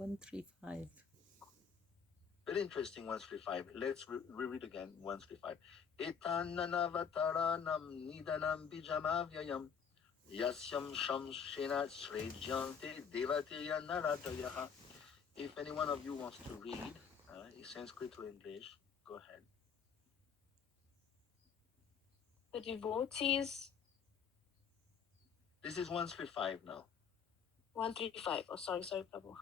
135. Very interesting, 135. Let's reread again, 135. Etananavataranam nidanam bijamavyayam yasyam shamshena srejyante devateya naratayaha. If any one of you wants to read Sanskrit or English, go ahead. The devotees. This is 135 now. 135. Oh, sorry, Prabhu.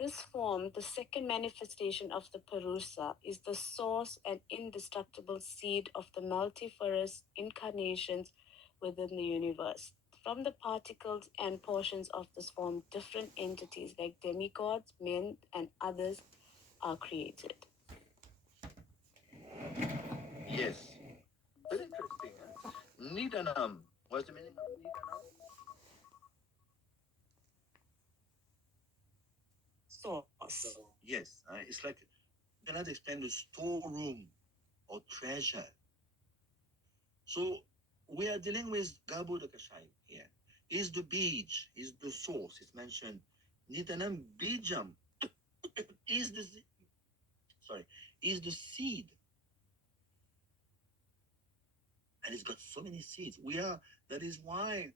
This form, the second manifestation of the Purusa, is the source and indestructible seed of the multifarious incarnations within the universe. From the particles and portions of this form, different entities like demigods, men, and others are created. Yes. Very interesting. Nidanam. What's the meaning of Nidanam? Source. Yes. It's like, you cannot explain the storeroom or treasure. So we are dealing with Gabodakashai here. Is the beach, is the source. It's mentioned. Nidanam bijam is the is the seed. And it's got so many seeds. That is why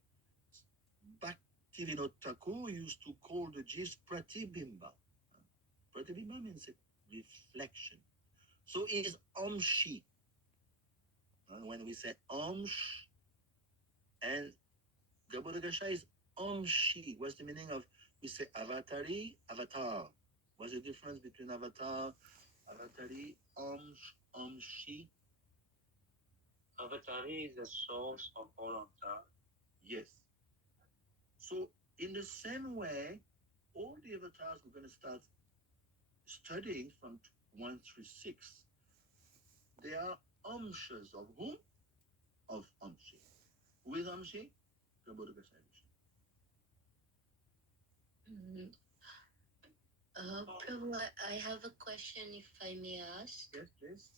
Bhaktivinoda Thakur used to call the Jeeves Pratibimba. Pratibimba means a reflection. So it is Amshi. When we say Amsh, and Gabodakasha is Amshi. What's the meaning of, we say Avatari, Avatar. What's the difference between Avatar, Avatari, Amsh, Amshi? Avatari is the source of all avatar. Yes. So in the same way, all the avatars we're going to start studying from 1 through 6, they are amshas of whom? Of Amshi. Who is Amshi? Prabhu, I have a question if I may ask. Yes, please.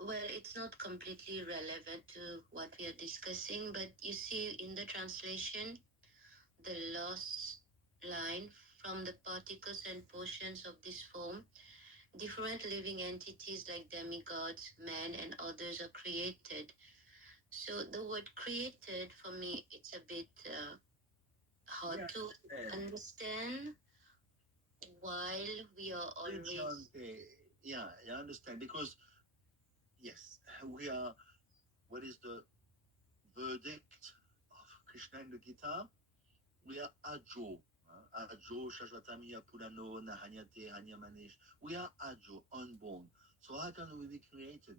Well, it's not completely relevant to what we are discussing, but you see in the translation, the last line, from the particles and portions of this form, different living entities like demigods, man, and others are created. So the word created, for me, it's a bit hard to understand while we are always... Yeah, I understand. Because, yes, we are, what is the verdict of Krishna in the Gita? We are Ajo. Ajo, Shashvatamiya, Purano, Nahanyate, Hanyamanesh. We are Ajo, unborn. So how can we be created?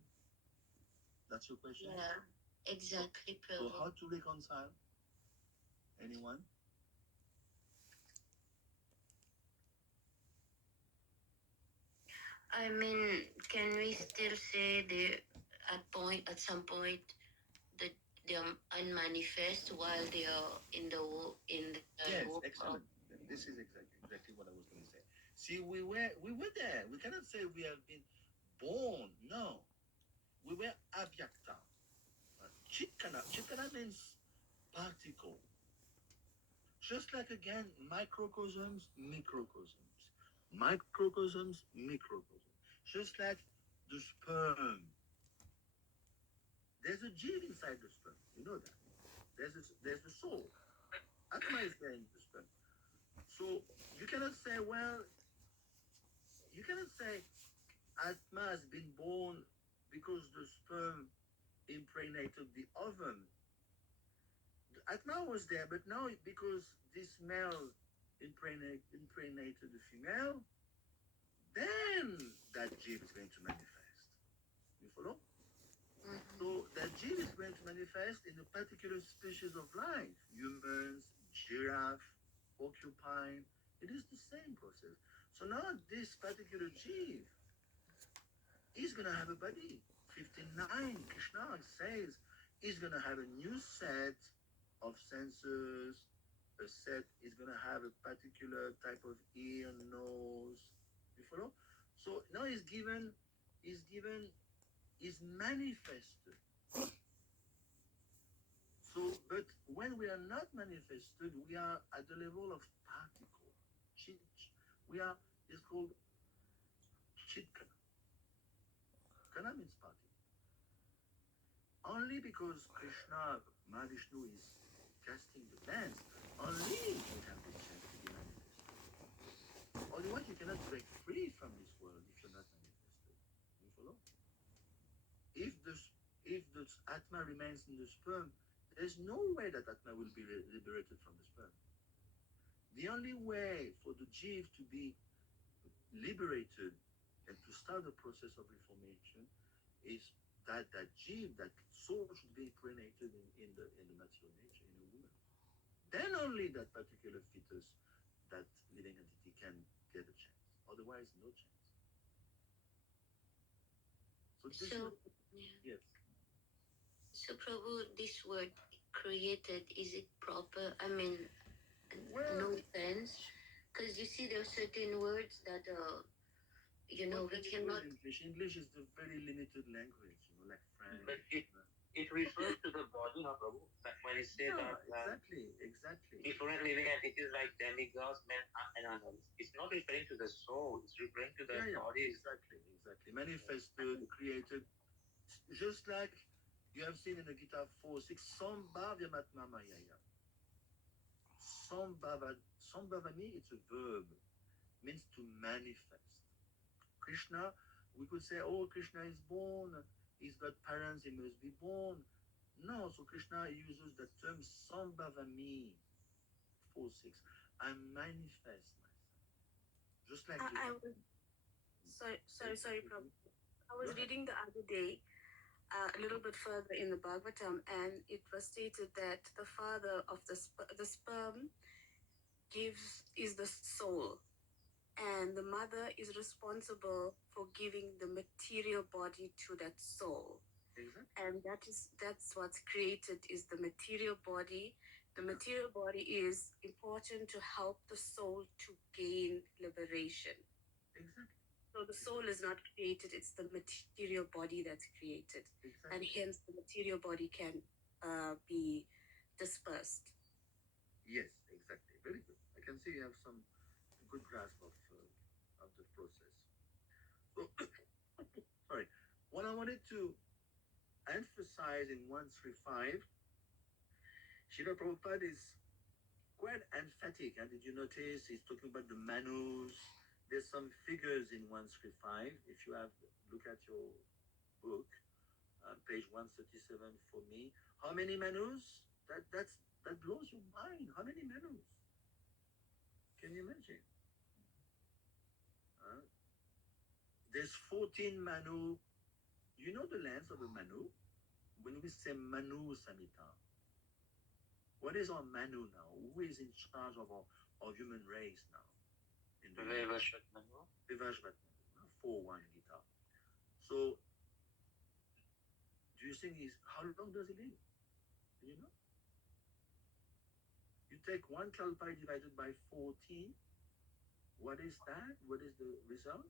That's your question? Yeah, exactly, Prabhu. So how to reconcile? Anyone? I mean, can we still say at some point that they are unmanifest while they are in the Yes, womb? excellent. This is exactly what I was going to say. See, we were there. We cannot say we have been born. No, we were avyakta. Chitkana means particle. Just like again, microcosms, microcosms, microcosms, microcosms. Just like the sperm. There's a gene inside the sperm. You know that. There's the soul. Atma is there in the sperm. So you cannot say, well, you cannot say Atma has been born because the sperm impregnated the ovum. The Atma was there, but now because this male impregnated the female, then that gene is going to manifest. You follow? Mm-hmm. So that gene is going to manifest in a particular species of life. Humans, giraffe, porcupine. It is the same process. So now this particular gene is going to have a body. 59, Krishna says, is going to have a new set of senses. A set is going to have a particular type of ear, nose. You follow? So now is manifested So, but when we are not manifested, we are at the level of particle. We are, it's called chitkana. Kana means particle. Only because Krishna, Mahavishnu is casting the glance, only you have the chance to be manifested. Otherwise, you cannot break free from this world if you're not manifested. You follow? If the if the Atma remains in the sperm, there's no way that Atma will be liberated from the sperm. The only way for the Jiv to be liberated and to start the process of reformation is that Jiv, that soul should be impregnated in the material nature, in a woman. Then only that particular fetus, that living entity can get a chance. Otherwise, no chance. So this So, is, yeah. yes. So, Prabhu, this word created, is it proper? I mean, Well, no offense, because you see, there are certain words that we what can you do cannot. in English? English is the very limited language, like French. But it refers to the body, no, Prabhu. That when it says Yeah, that exactly. different living entities like demigods, men, and others, it's not referring to the soul. It's referring to the body. Exactly. Manifested, created, just like you have seen in the Gita 4:6, Sambhavyamatma Mayaya. Sambhavani, it's a verb, means to manifest. Krishna, we could say, oh, Krishna is born, he's got parents, he must be born. No, so Krishna uses the term Sambhavami 4:6. I manifest myself. Just like I was sorry, Prabhu. I was reading the other day, a little bit further in the Bhagwatam, and it was stated that the father of the sperm is the soul, and the mother is responsible for giving the material body to that soul. Exactly. And that's what's created is the material body. The material body is important to help the soul to gain liberation. Exactly. So the soul is not created, it's the material body that's created. Exactly. And hence the material body can be dispersed. Yes, exactly. Very good. I can see you have some good grasp of the process. So, sorry. What I wanted to emphasize in 135, Srila Prabhupada is quite emphatic. And did you notice he's talking about the manus? There's some figures in 135. If you have look at your book, page 137 for me. How many manus? That blows your mind. How many manus? Can you imagine? Uh, there's 14 manu. You know the length of a manu? When we say manu samhita, what is our manu now? Who is in charge of our human race now? In the Vivajvat Manu, 4-1 guitar. So, do you think how long does he live? Do you know? You take one kalpai divided by 14. What is that? What is the result?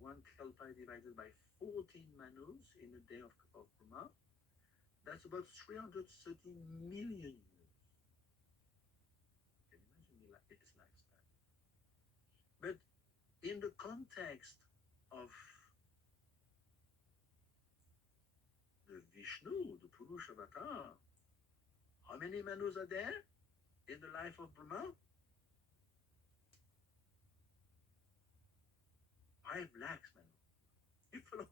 One kalpai divided by 14 manus in a day of Brahma. That's about 330 million years. Can you imagine its lifespan? But in the context of the Vishnu, the Purusha avatar, how many manus are there in the life of Brahma? 5 lakhs manus. You follow?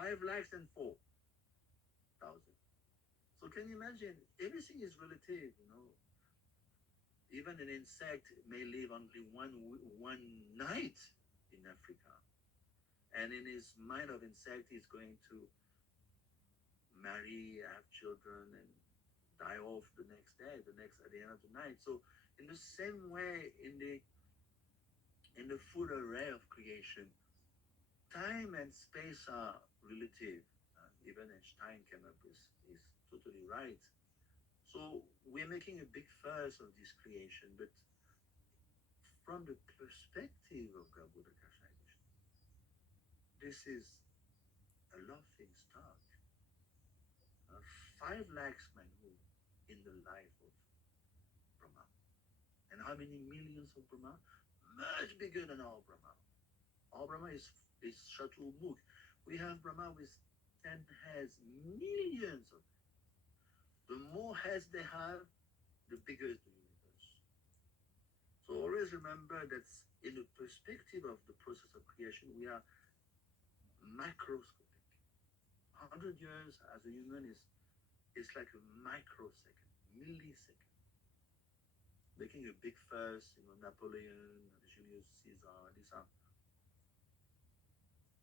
5 lakhs and 4,000. So can you imagine? Everything is relative, you know. Even an insect may live only one night in Africa, and in his mind of insect, he's going to marry, have children, and die off the next day, at the end of the night. So in the same way, in the full array of creation, time and space are relative. Even Einstein came up with is totally right. So we're making a big fuss of this creation, but from the perspective of Gabuda Kashai Vishnu, this is a laughing stock. 5 lakhs manu in the life of Brahma. And how many millions of Brahma? Much bigger than our Brahma. Our Brahma is Chaturmukh. We have Brahma with 10 heads, millions of them. The more heads they have, the bigger is the universe. So always remember that in the perspective of the process of creation, we are microscopic. 100 years as a human is like a microsecond, millisecond. Making a big fuss, Napoleon, Julius Caesar, these are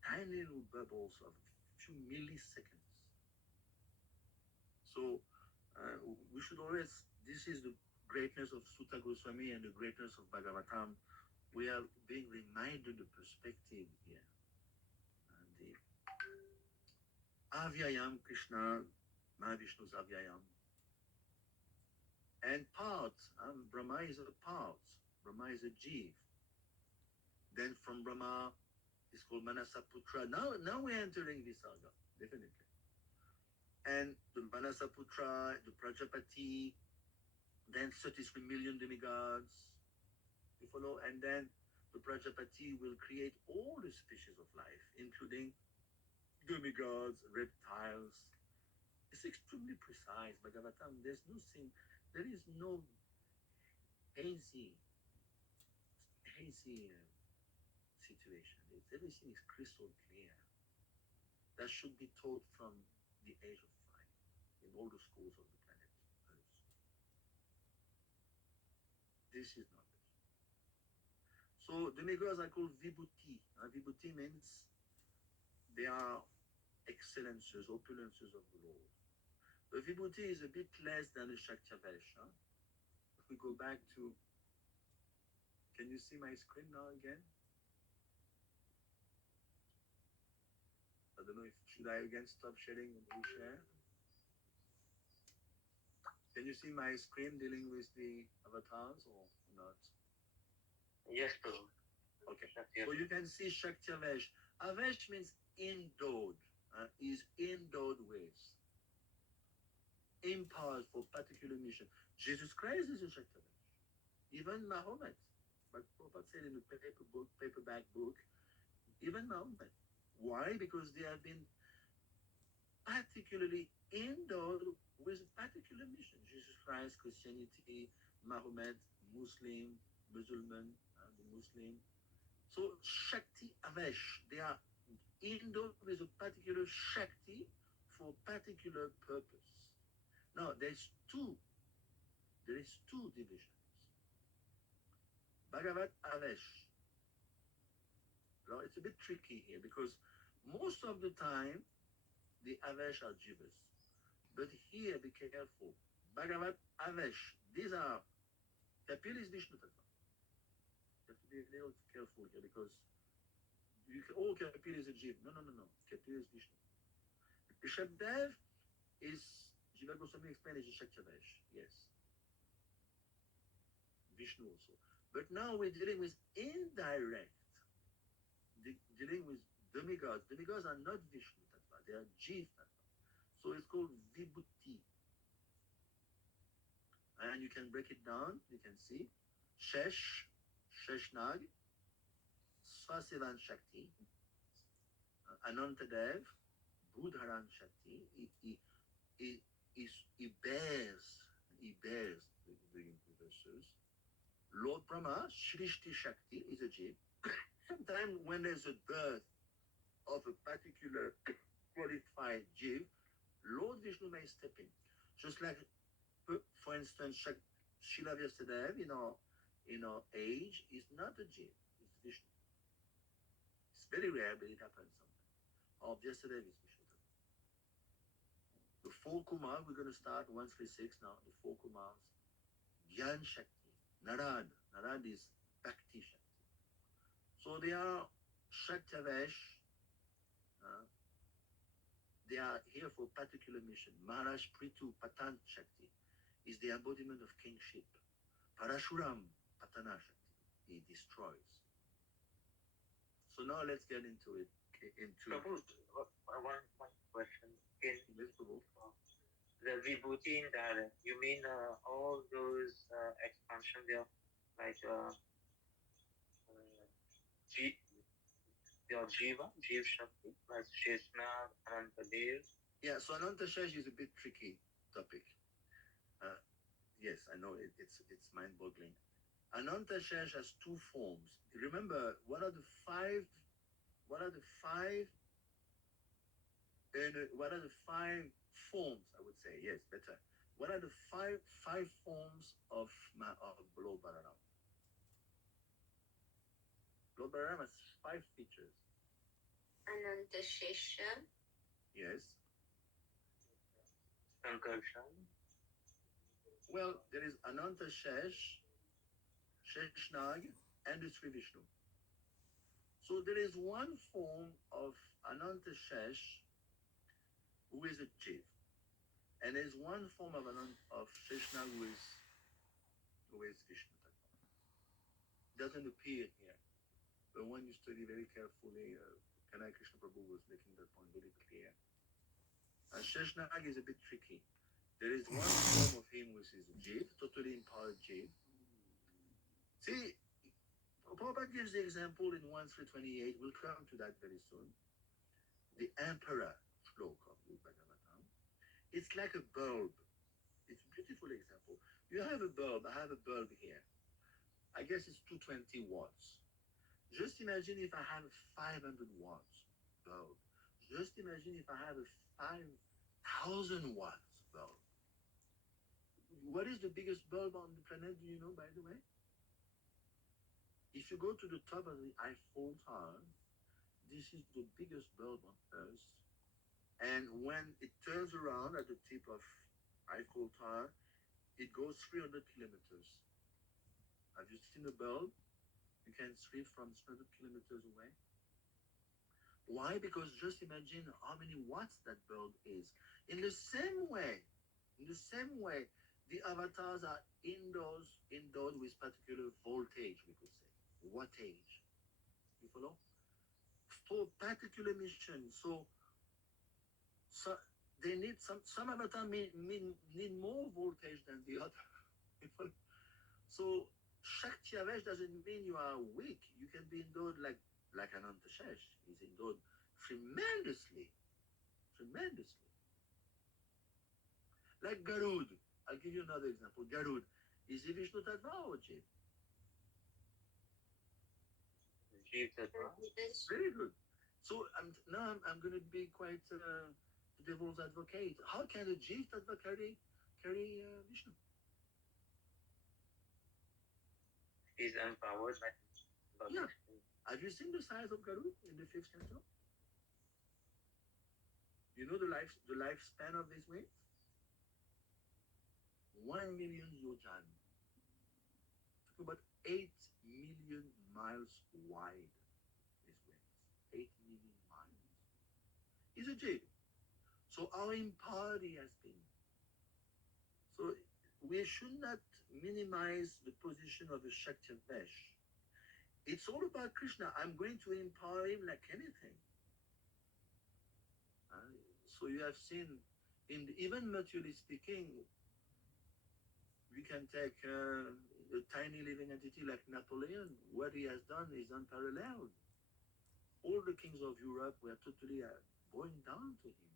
tiny little bubbles of a few milliseconds. So we should always, this is the greatness of Sutta Goswami and the greatness of Bhagavatam. We are being reminded the perspective here. And the Avyayam Krishna, Mahavishnu's Avyayam. And parts, Brahma is a part, Brahma is a Jeev. Then from Brahma is called Manasaputra. Now we're entering Visarga, definitely. And the Manasaputra, the Prajapati, then 33 million demigods, you follow? And then the Prajapati will create all the species of life, including demigods, reptiles. It's extremely precise, Bhagavatam. There is no hazy situation. Everything is crystal clear. That should be taught from the age of 5 in all the schools of the planet Earth. This is knowledge. So demigods are called vibhuti. Vibhuti means they are excellences, opulences of the Lord. The vibhuti is a bit less than the Shaktavesh. If we go back to, can you see my screen now again? I don't know if, should I again stop sharing and reshare? Can you see my screen dealing with the avatars or not? Yes, Prabhu. Okay. So you can see Shaktavesh. Avesh means endowed, is endowed with, empowered for particular mission. Jesus Christ is a Shaktavesh. Even Mahomet. But Prabhupada said in the paperback book, even Mahomet. Why? Because they have been particularly endowed with a particular mission. Jesus Christ, Christianity, Mahomet, Muslim, the Muslim. So Shakti Avesh, they are endowed with a particular Shakti for a particular purpose. Now there is two divisions. Bhagavat Avesh. Now it's a bit tricky here because most of the time the Avesh are Jivas. But here be careful. Bhagavat Avesh, these are Kapil is Vishnu Tattva. You have to be a little careful here because Kapil is a Jiv. No. Kapil is Vishnu. Rishabdev is, Jiva Goswami explained, is a Shaktavesh. Yes. Vishnu also. But now we're dealing with indirect, dealing with demigods. Demigods are not Vishnu Tattva, they are Jiv Tattva. So it's called Vibhuti. And you can break it down, you can see. Sheshnag, Swasivan Shakti, Anantadev, Budharan Shakti, he bears the universes. Lord Brahma, Shrishti Shakti, is a Jiv. Sometimes when there's a birth of a particular qualified Jiv, Lord Vishnu may step in. Just like, for instance, Shila Vyasadeva in our age is not a Jiv, it's Vishnu. It's very rare, but it happens sometimes. Our Vyasadeva is Vishnu. The 4 Kumars, we're going to start 136 now, the 4 Kumars. Gyan Shakti. Narad is Bhakti Shakti. So they are Shaktavesh. They are here for a particular mission. Maharaj Prithu Patan Shakti is the embodiment of kingship. Parashuram Patana Shakti. He destroys. So now let's get into it. Prabhu, one question. The Vibhuti in that, you mean all those expansion there, like G, your Jiva, Jiv Shakti, like Sheshnag, Anantadev. Yeah, so Anantashesh is a bit tricky topic. Yes, I know it's mind-boggling. Anantashesh has two forms. Remember, what are the five what are the five forms? I would say yes, better. What are the five forms of Lord Balaram? Lord Balaram has five features. Anantashesha, Yes. Sankarshan. Well, there is Anantashesh, Sheshnag, and the Sri Vishnu. So there is one form of Anantashesh who is a chief, and there's one form of Sheshnag who is Vishnu. It doesn't appear here, but when you study very carefully, Kanai Krishna Prabhu was making that point very clear. And Sheshnag is a bit tricky. There is one form of him which is Jiv, totally empowered Jiv. See, Prabhupada gives the example in 1328. We'll come to that very soon. The emperor slok of the Bhagwatam. It's like a bulb. It's a beautiful example. You have a bulb. I have a bulb here. I guess it's 220 watts. Just imagine if I have a 500 watts bulb. Just imagine if I have a 5,000 watts bulb. What is the biggest bulb on the planet? Do you know, by the way? If you go to the top of the Eiffel Tower, this is the biggest bulb on Earth. And when it turns around at the tip of Eiffel Tower, it goes 300 kilometers. Have you seen a bulb? You can see from 300 kilometers away. Why? Because just imagine how many watts that bulb is. In the same way, the avatars are endowed with particular voltage, we could say, wattage. You follow? For particular mission. So they need some avatar need more voltage than the other. So Shakti Avesh doesn't mean you are weak. You can be endowed like Anantashesh. He's endowed tremendously. Like Garud. I'll give you another example. Garud. Is he Vishnu Tattva or Jiv? Jiv Tattva. Very good. So I'm going to be quite the devil's advocate. How can a Jiv Tattva carry Vishnu? He's empowered by Yeah. Have you seen the size of Garud in the fifth canto? You know the lifespan of these wings? 1 million yojan. Talk about 8 million miles wide. These wings. 8 million miles. He's a jade. So how empowered he has been. So we should not minimize the position of the Shaktivesh. It's all about Krishna. I'm going to empower him like anything. So you have seen, even materially speaking, we can take a tiny living entity like Napoleon. What he has done is unparalleled. All the kings of Europe were totally bowing down to him.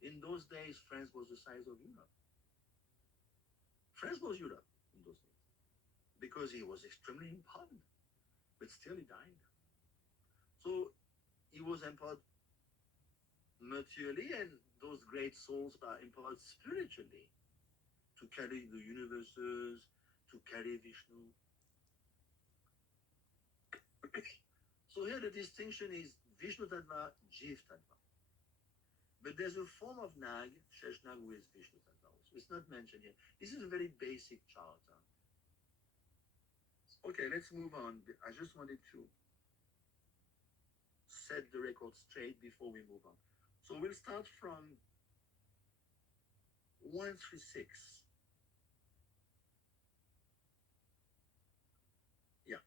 In those days, France was the size of Europe. France was Europe in those days because he was extremely empowered, but still he died. So he was empowered materially, and those great souls are empowered spiritually to carry the universes, to carry Vishnu. So here the distinction is Vishnu Tattva, Jiv Tattva. But there's a form of Nag, Sheshnag, who is Vishnu Tattva also. It's not mentioned here. This is a very basic chart. Okay, let's move on. I just wanted to set the record straight before we move on. So we'll start from 136. Yeah.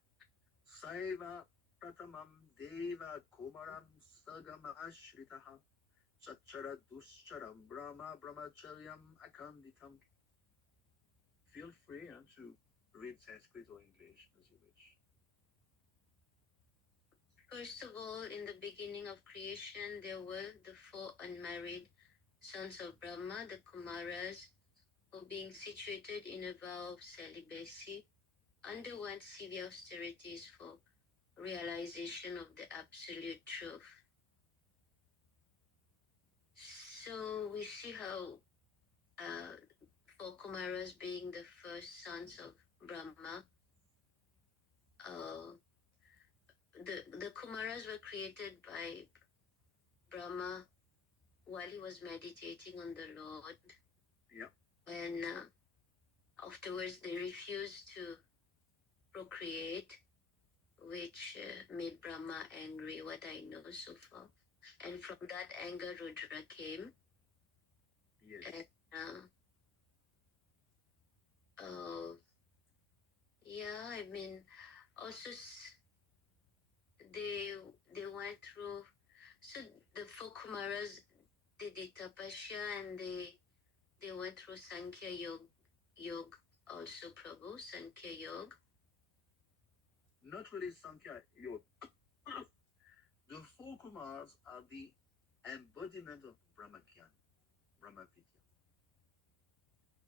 Saiva Pratamam Deva Komaram Sagama Ashritaha Satchara Duscharam Brahma Brahmacharyam Akanditam. Feel free to read Sanskrit or English as you wish. First of all, in the beginning of creation, there were the four unmarried sons of Brahma, the Kumaras, who, being situated in a vow of celibacy, underwent severe austerities for realization of the absolute truth. So we see how for Kumaras being the first sons of Brahma, the Kumaras were created by Brahma while he was meditating on the Lord. Yeah. And afterwards they refused to procreate, which made Brahma angry, what I know so far. And from that anger, Rudra came. Yes. And yeah, I mean, also they went through. So the four Kumaras, they did tapasya and they went through Sankhya Yoga also, Prabhu, Sankhya Yoga. Not really Sankhya Yoga. The four Kumars are the embodiment of Brahmagyan, Brahmavidya.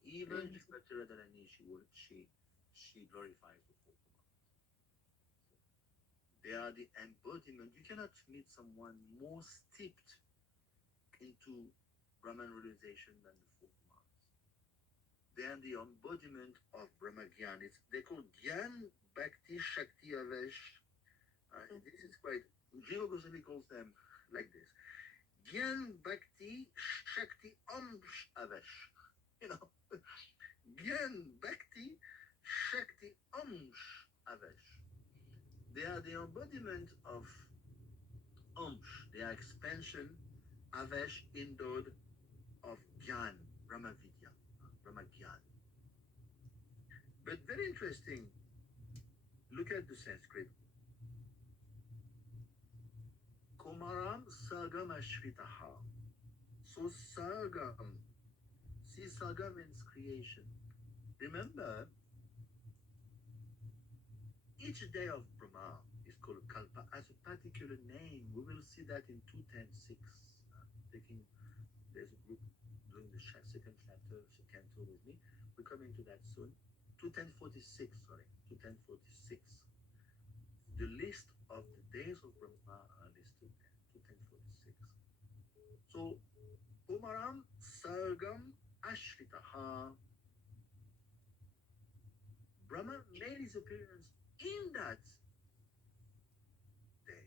Even Shri Radharani, she glorifies the four Kumars. They are the embodiment. You cannot meet someone more steeped into Brahman realization than the four Kumars. They are the embodiment of Brahmagyan. They call Gyan, Bhakti, Shakti, Avesh. This is quite. Jiva Goswami calls them like this: Gyan, Bhakti, Shakti, Amsh, Avesh. You know, Gyan, Bhakti, Shakti, Amsh, Avesh. They are the embodiment of Amsh. They are expansion, Avesh, endowed of Gyan, Brahmavidya, Brahmagyan. But very interesting. Look at the Sanskrit. Kumaram Sargam Ashritaha. So Sargam. See, Sargam means creation. Remember, each day of Brahma is called Kalpa as a particular name. We will see that in 210.6. There's a group doing the second chapter, canto with me. We're coming to that soon. 210.46, sorry. 210.46. The list of the days of Brahma are listed there. 210.46. So, Kumaram Sargam Ashritaha. Brahma made his appearance in that day.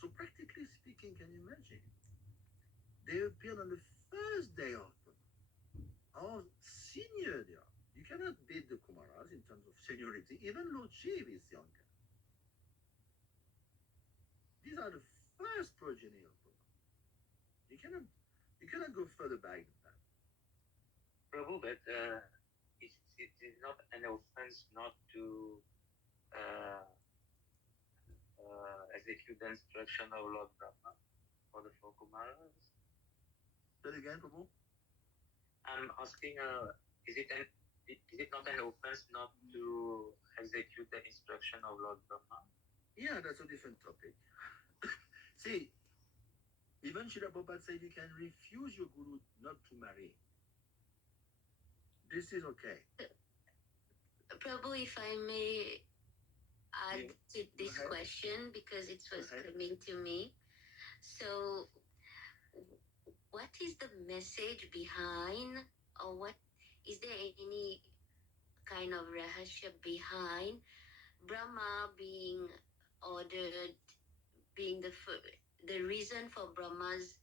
So practically speaking, can you imagine? They appeared on the first day of Brahma. How senior they are. You cannot beat the Kumaras in terms of seniority. Even Lord Shiv is younger. These are the first progeny of Brahma. You cannot go further back than that. Prabhu, but it is not an offense not to execute the instruction of Lord Brahma for the four Kumaras. Say it again, Prabhu. I'm asking, is it not an offense not to execute the instruction of Lord Brahma? Yeah, that's a different topic. See, even Srila Prabhupada said you can refuse your guru not to marry. This is okay. Prabhu, if I may add to this ahead. question, because it was Go ahead. coming to me. So, what is the message behind, or what is there any kind of rahasya behind Brahma being ordered, being the reason for Brahma's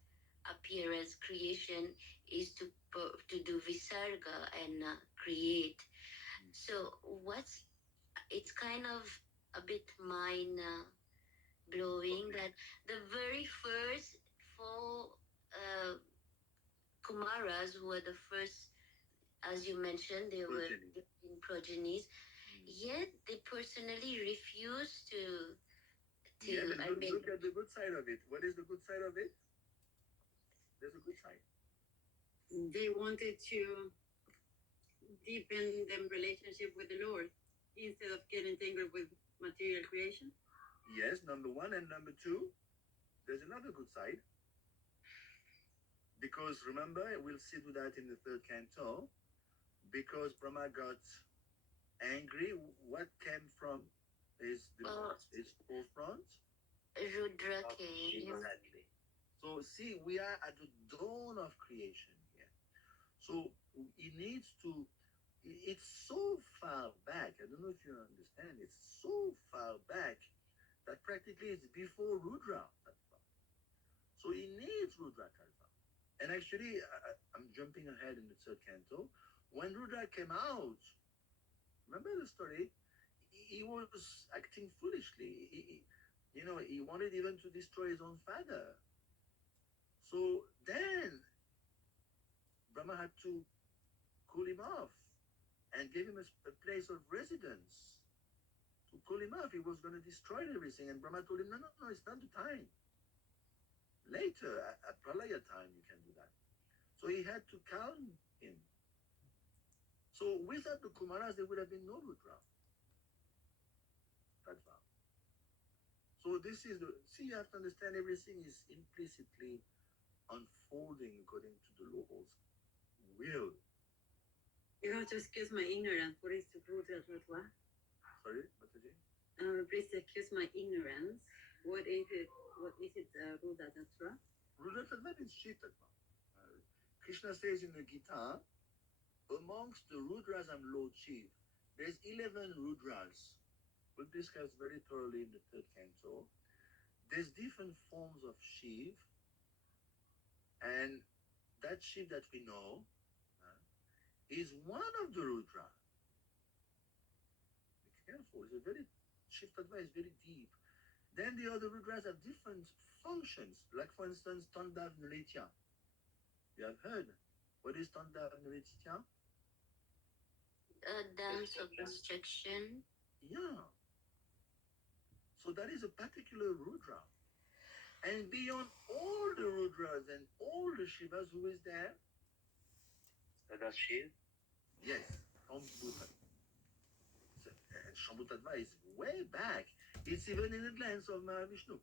appearance, creation, is to do visarga and create. So it's kind of a bit mind blowing that the very first four Kumaras, who were the first, as you mentioned, they were in progenies, yet they personally refused to Yeah, look at the good side of it. What is the good side of it? There's a good side. They wanted to deepen their relationship with the Lord instead of getting tangled with material creation. Yes, number one. And number two, there's another good side. Because remember, we'll see to that in the third canto. Because Brahma got angry, what came from his forefront? Rudra came. Exactly. So see, we are at the dawn of creation here. So it needs to. It's so far back. I don't know if you understand. It's so far back that practically it's before Rudra. So it needs Rudra Tattva. And actually, I'm jumping ahead in the third canto. When Rudra came out, remember the story? He was acting foolishly. He wanted even to destroy his own father. So then Brahma had to cool him off and gave him a place of residence to cool him off. He was going to destroy everything. And Brahma told him, no, it's not the time. Later, at Pralaya time, you can do that. So he had to calm him. So without the Kumaras, there would have been no Rudra. Tattva. So this is you have to understand everything is implicitly unfolding according to the Lord's will. You have to excuse my ignorance. What is the Rudra Tattva? Sorry, Mataji? Please excuse my ignorance. What is it? Rudra Tattva? Rudra Tattva is Shiv Tattva. Krishna says in the Gita, amongst the Rudras and Lord Shiv, there's 11 Rudras. We'll discuss very thoroughly in the third canto. There's different forms of Shiv, and that Shiv that we know is one of the Rudra. Be careful, Shiv Tattva is very deep. Then the other Rudras have different functions, like for instance, Tandav Nritya. You have heard. What is Tandav Nritya? Dance of destruction. Yeah. So that is a particular Rudra. And beyond all the Rudras and all the Shivas, who is there? That's Shiv? Yes, Shambhuta. And Shambhutattva is way back. It's even in the glance of Mahavishnu.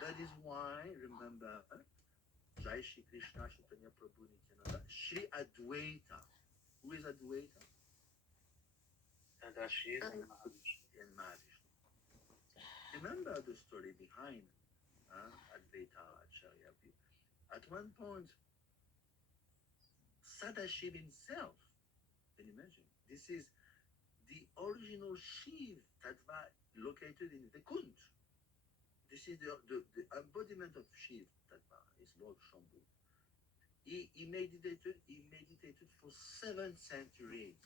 That is why, remember, Jai Shri Krishna Chaitanya Prabhu Nityananda, Shri Advaita. Who is Advaita? That's Shiv and Mahavishnu. And Mahavishnu. Remember the story behind Advaita Acharya. At one point, Sadashiv himself, can you imagine? This is the original Shiv Tattva located in Vaikunt. This is the embodiment of Shiv Tattva, is Lord Shambhu. He meditated for 7 centuries.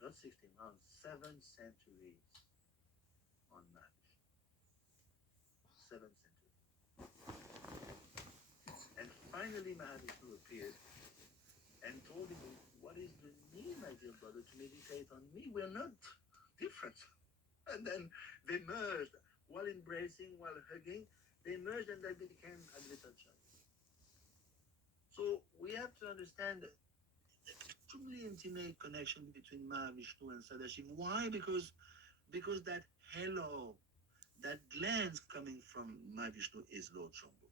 Not 16 months, 7 centuries on Mahavishnu. 7 centuries. And finally Mahavishnu appeared and told him, what is the need, my dear brother, to meditate on me? We're not different. And then they merged, while embracing, while hugging, they merged and they became Advaitacharya. So we have to understand the extremely intimate connection between Mahavishnu and Sadashiv. Why? Because that halo, that glance coming from Mahavishnu is Lord Shambhu.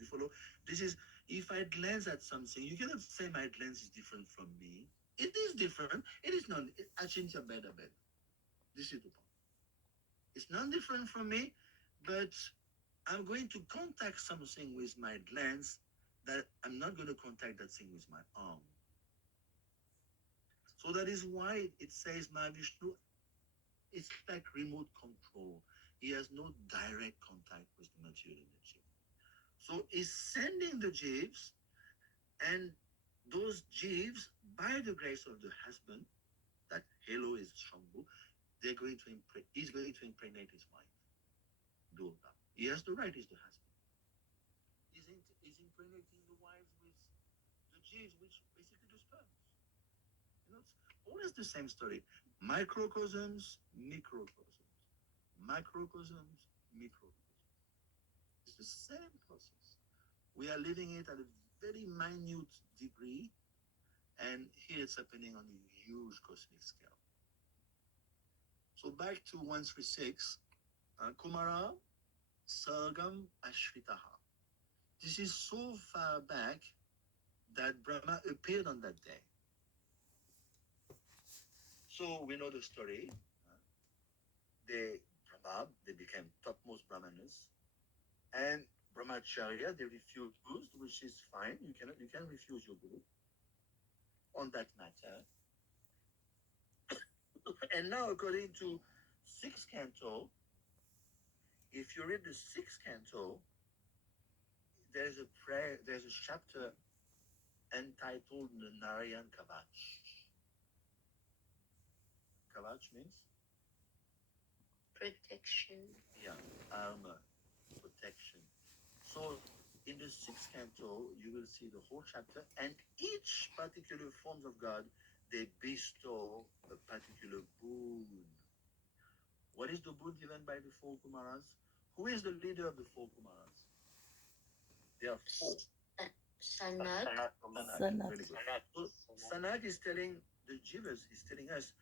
You follow? This is, if I glance at something, you cannot say my glance is different from me. It is different. It is not. Achintya Beda Beda. This is the point. It's not different from me, but I'm going to contact something with my glance that I'm not going to contact that thing with my arm. So that is why it says Mahavishnu, it's like remote control. He has no direct contact with the material energy. So he's sending the jivs, and those jivs, by the grace of the husband, that halo is Shambhu, he's going to impregnate his wife, Durga. He has the right, he's the husband. He's impregnating the wives with the jivs, which basically the sperms. It's always the same story. Microcosms, microcosms. Microcosms, microcosms. It's the same process. We are living it at a very minute degree, and here it's happening on a huge cosmic scale. So back to 136, Kumara Sargam Ashritaha. This is so far back that Brahma appeared on that day. So we know the story. They became topmost Brahmanas, and Brahmacharya they refused, which is fine. You can refuse your guru on that matter. And now, according to sixth canto, if you read the sixth canto, there's a prayer, there's a chapter entitled the Narayan Kavach. Kavach means Protection. yeah, armor, protection. So in the sixth canto, you will see the whole chapter, and each particular forms of God, they bestow a particular boon. What is the boon given by the four Kumaras? Who is the leader of the four Kumaras? There are four. Sanat. Sanat. Really good. So Sanat is telling the Jivas, is telling us,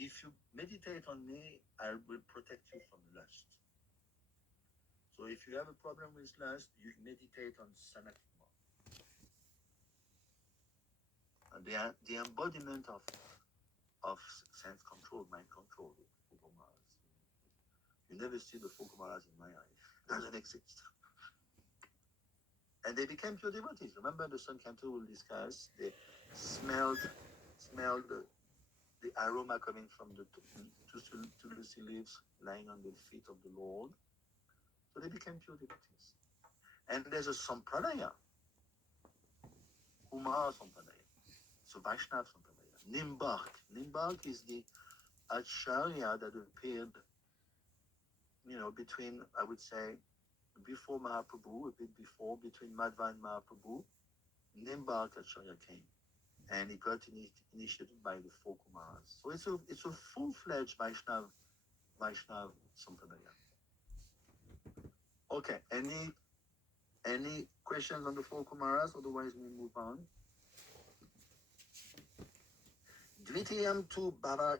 if you meditate on me, I will protect you from lust. So if you have a problem with lust, you meditate on Sanat Kumar. They are the embodiment of sense control, mind control. You never see the four Kumaras in my eyes. Doesn't exist. And they became pure devotees. Remember the Sun Canto will discuss, they smelled the aroma coming from the tulsi leaves lying on the feet of the Lord. So they became pure devotees. And there's a Sampradaya, Kumara Sampradaya. So Vaishnav Sampradaya. Nimbark is the Acharya that appeared, between, I would say, before Mahaprabhu, a bit before, between Madhva and Mahaprabhu, Nimbark Acharya came. And he got initiated by the four Kumaras. So it's a full-fledged Vaishnav Sampradaya. Okay, any questions on the four Kumaras? Otherwise, we move on. Dvitiyam tu Bhava